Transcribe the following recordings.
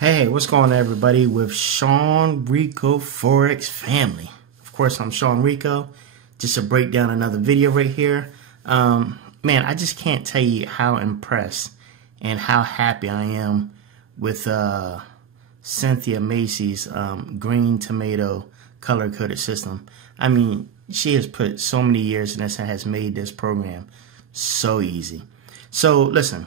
Hey, what's going on, everybody, with Sean Rico Forex family? Of course, I'm Sean Rico. Just to break down another video right here. Man, I just can't tell you how impressed and how happy I am with Cynthia Macy's green tomato color-coded system. I mean, she has put so many years in this and has made this program so easy. So, listen.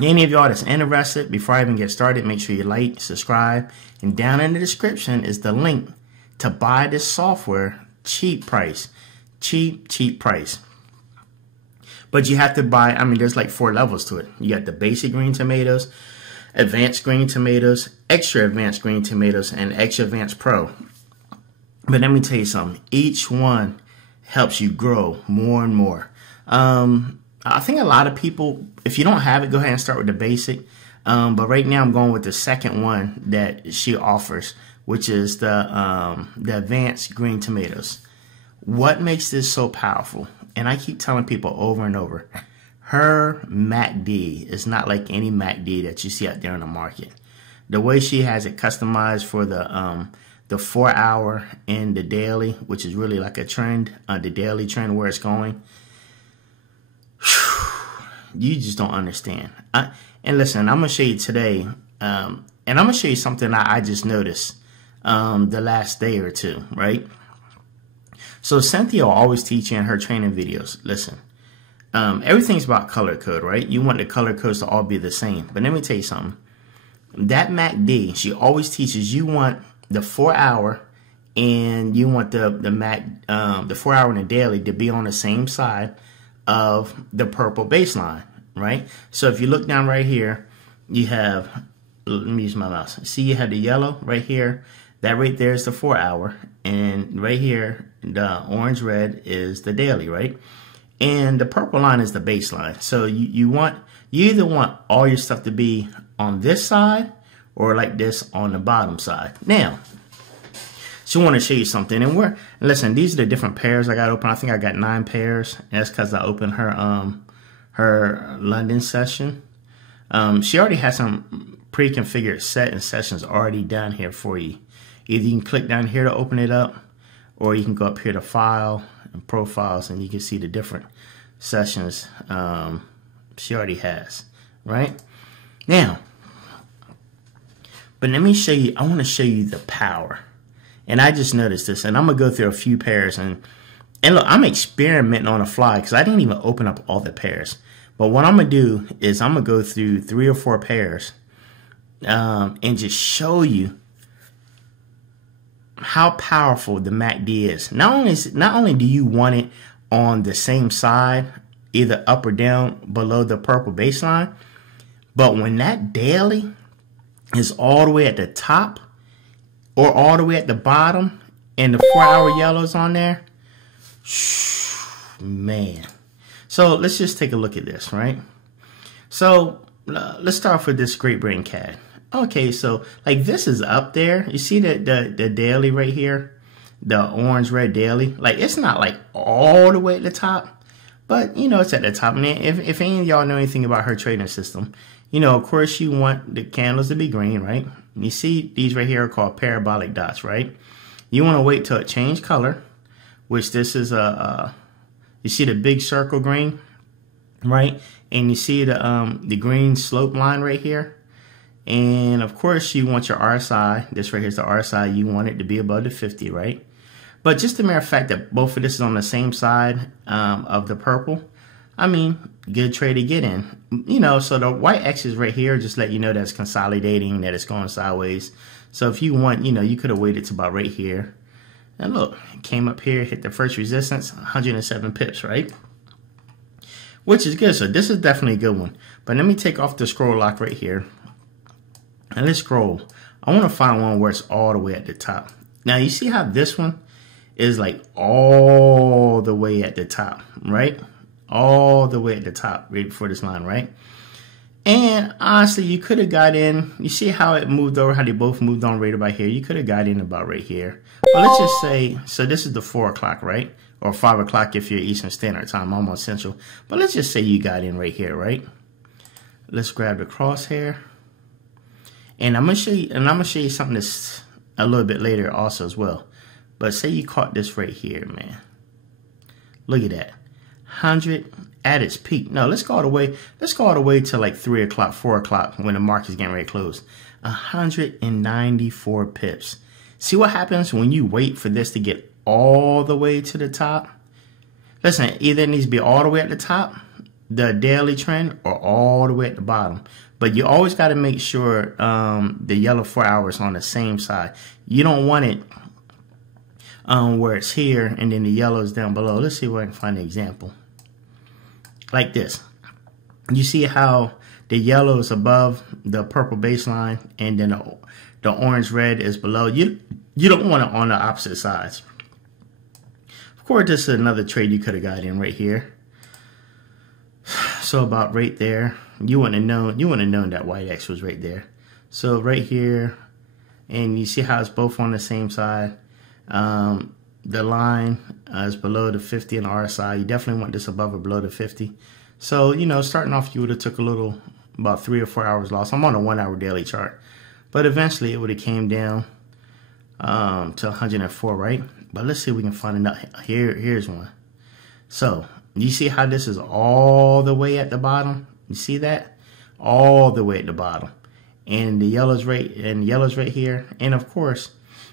Any of y'all that's interested, before I even get started, make sure you like, subscribe, and down in the description is the link to buy this software. Cheap price. Cheap price. But you have to buy, I mean, there's like 4 levels to it. You got the basic green tomatoes, advanced green tomatoes, extra advanced green tomatoes, and extra advanced pro. But let me tell you something. Each one helps you grow more and more. I think a lot of people, if you don't have it, go ahead and start with the basic. But right now I'm going with the second one that she offers, which is the advanced green tomatoes. What makes this so powerful? And I keep telling people over and over, her MACD is not like any MACD that you see out there in the market. The way she has it customized for the 4 hour and the daily, which is really like a trend, the daily trend where it's going. You just don't understand. And listen, I'm going to show you today, and I'm going to show you something I just noticed the last day or two, right? So Cynthia will always teach you in her training videos, listen, everything's about color code, right? You want the color codes to all be the same. But let me tell you something. That MACD, she always teaches you want the 4 hour and you want the 4 hour and the daily to be on the same side of the purple baseline, right? So if you look down right here, you have, let me use my mouse. See, you have the yellow right here. That right there is the 4 hour. And right here, the orange red is the daily, right? And the purple line is the baseline. So you either want all your stuff to be on this side or like this on the bottom side. Now, so I want to show you something, and listen, these are the different pairs I got open. I think I got 9 pairs, and that's because I opened her London session. She already has some pre-configured set and sessions already down here for you. Either you can click down here to open it up, or you can go up here to File and Profiles, and you can see the different sessions she already has, right? Now, but let me show you, I want to show you the power. And I just noticed this, and I'm going to go through a few pairs. And look, I'm experimenting on the fly because I didn't even open up all the pairs. But what I'm going to do is I'm going to go through 3 or 4 pairs and just show you how powerful the MACD is. Not only do you want it on the same side, either up or down below the purple baseline, but when that daily is all the way at the top, or all the way at the bottom, and the 4 hour yellow's on there, man. So let's just take a look at this, right? So let's start off with this Great Britain CAD. Okay, so like this is up there. You see the daily right here, the orange red daily. Like it's not like all the way at the top, but you know it's at the top. And if any of y'all know anything about her trading system, you know, of course you want the candles to be green, right? You see these right here are called parabolic dots, right? You want to wait till it change color, which this is you see the big circle green, right? And you see the green slope line right here. And of course you want your RSI, this right here is the RSI, you want it to be above the 50, right? But just the mere fact that both of this is on the same side of the purple, I mean, good trade to get in. You know, so the white X's right here just let you know that it's consolidating, that it's going sideways. So if you want, you know, you could have waited to about right here. And look, it came up here, hit the first resistance, 107 pips, right? Which is good. So this is definitely a good one. But let me take off the scroll lock right here. And let's scroll. I want to find one where it's all the way at the top. Now, you see how this one is like all the way at the top, right? All the way at the top right before this line, right? And honestly, you could have got in. You see how it moved over, how they both moved on right about here. You could have got in about right here. But let's just say, so this is the 4 o'clock, right? Or 5 o'clock if you're Eastern Standard Time, I'm on Central. But let's just say you got in right here, right? Let's grab the crosshair. And I'm gonna show you something that's a little bit later also as well. But say you caught this right here, man. Look at that. 100 at its peak. No, let's go all the way. Let's go all the way to like 3 o'clock, 4 o'clock when the market's getting ready to close. 194 pips. See what happens when you wait for this to get all the way to the top? Listen, either it needs to be all the way at the top, the daily trend, or all the way at the bottom. But you always got to make sure the yellow 4 hours on the same side. You don't want it where it's here and then the yellow is down below. Let's see if I can find an example. Like this. You see how the yellow is above the purple baseline and then the orange red is below. You don't want it on the opposite sides. Of course, this is another trade you could have got in right here. So about right there, you wouldn't have known that white X was right there. So right here, and you see how it's both on the same side. The line is below the 50 on the RSI. You definitely want this above or below the 50. So, you know, starting off, you would have took a little, about 3 or 4 hours loss. I'm on a 1 hour daily chart. But eventually, it would have came down to 104, right? But let's see if we can find another. Here's one. So, you see how this is all the way at the bottom? You see that? All the way at the bottom. And the yellow's right here. And of course,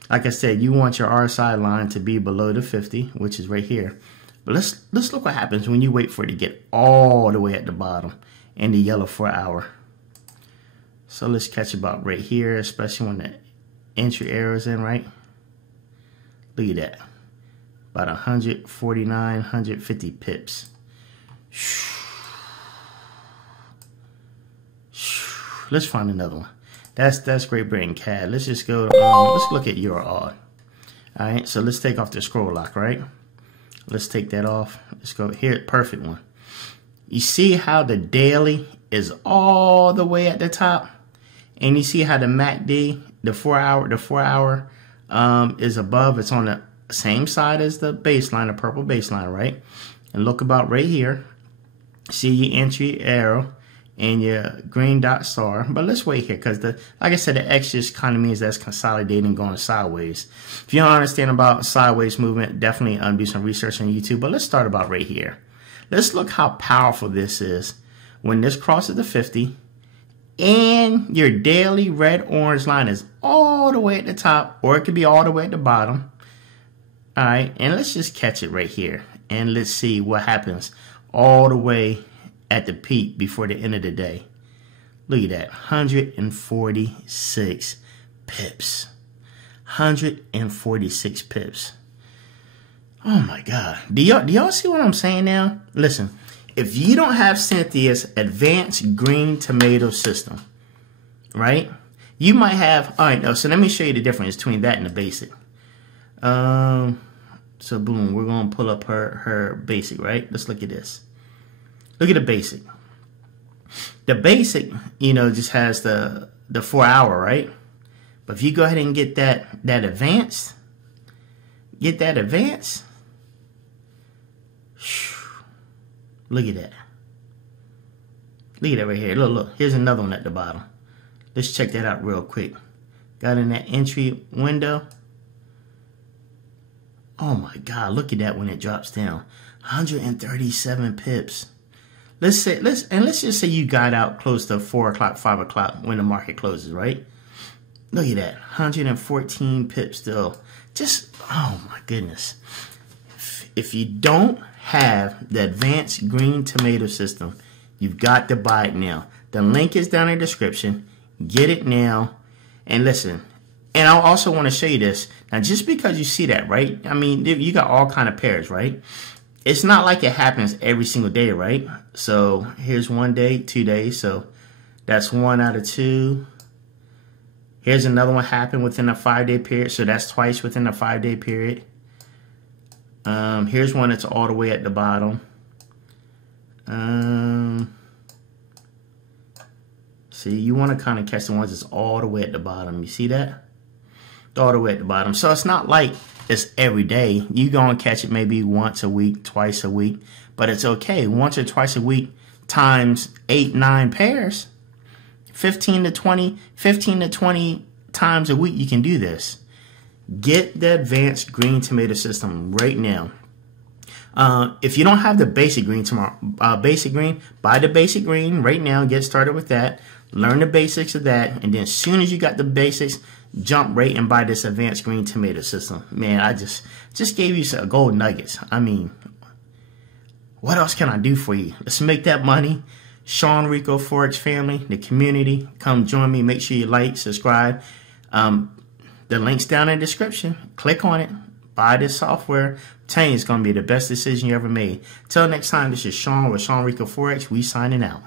like I said, you want your RSI line to be below the 50, which is right here. But let's look what happens when you wait for it to get all the way at the bottom and the yellow 4 hour. So let's catch about right here, especially when the entry arrow is in, right? Look at that. About 149, 150 pips. Let's find another one. That's Great Britain CAD. Let's just go. Let's look at Euro odd. All right. So let's take off the scroll lock. Right. Let's take that off. Let's go here. Perfect one. You see how the daily is all the way at the top, and you see how the MACD, the 4 hour, is above. It's on the same side as the baseline, the purple baseline, right? And look about right here. See your entry arrow and your green dot star. But let's wait here because like I said, the X just kind of means that's consolidating, going sideways. If you don't understand about sideways movement, definitely do some research on YouTube. But let's start about right here. Let's look how powerful this is when this crosses the 50 and your daily red-orange line is all the way at the top, or it could be all the way at the bottom. All right, and let's just catch it right here. And let's see what happens all the way at the peak before the end of the day. Look at that, 146 pips. 146 pips. Oh my God. Do y'all see what I'm saying now? Listen, if you don't have Cynthia's advanced green tomato system, right? You might have, all right, so let me show you the difference between that and the basic. So boom, we're gonna pull up her basic, right? Let's look at this. Look at the basic. The basic, you know, just has the 4 hour, right? But if you go ahead and get that advanced, look at that. Look at that right here. Look. Here's another one at the bottom. Let's check that out real quick. Got in that entry window. Oh my God, look at that when it drops down. 137 pips. Let's just say you got out close to 4 o'clock, 5 o'clock when the market closes, right? Look at that, 114 pips still. Just, oh my goodness. If you don't have the advanced green tomato system, you've got to buy it now. The link is down in the description. Get it now. And listen, and I also want to show you this. Now, just because you see that, right? I mean, you got all kind of pairs, right? It's not like it happens every single day, right? So here's 1 day, 2 days. So that's 1 out of 2. Here's another one happened within a 5-day period. So that's twice within a 5-day period. Here's one that's all the way at the bottom. See, you want to kind of catch the ones that's all the way at the bottom. You see that? All the way at the bottom. So it's not like it's every day. You're going to catch it maybe once a week, twice a week. But it's okay. Once or twice a week times 8, 9 pairs. 15 to 20 times a week you can do this. Get the advanced green tomato system right now. If you don't have the basic green buy the basic green right now. Get started with that. Learn the basics of that, and then as soon as you got the basics, jump right and buy this advanced green tomato system. Man, I just gave you some gold nuggets. I mean, what else can I do for you? Let's make that money. Sean Rico Forex family, the community, come join me. Make sure you like, subscribe. The link's down in the description. Click on it. Buy this software. I'm telling you, it's going to be the best decision you ever made. Till next time, this is Sean with Sean Rico Forex. We signing out.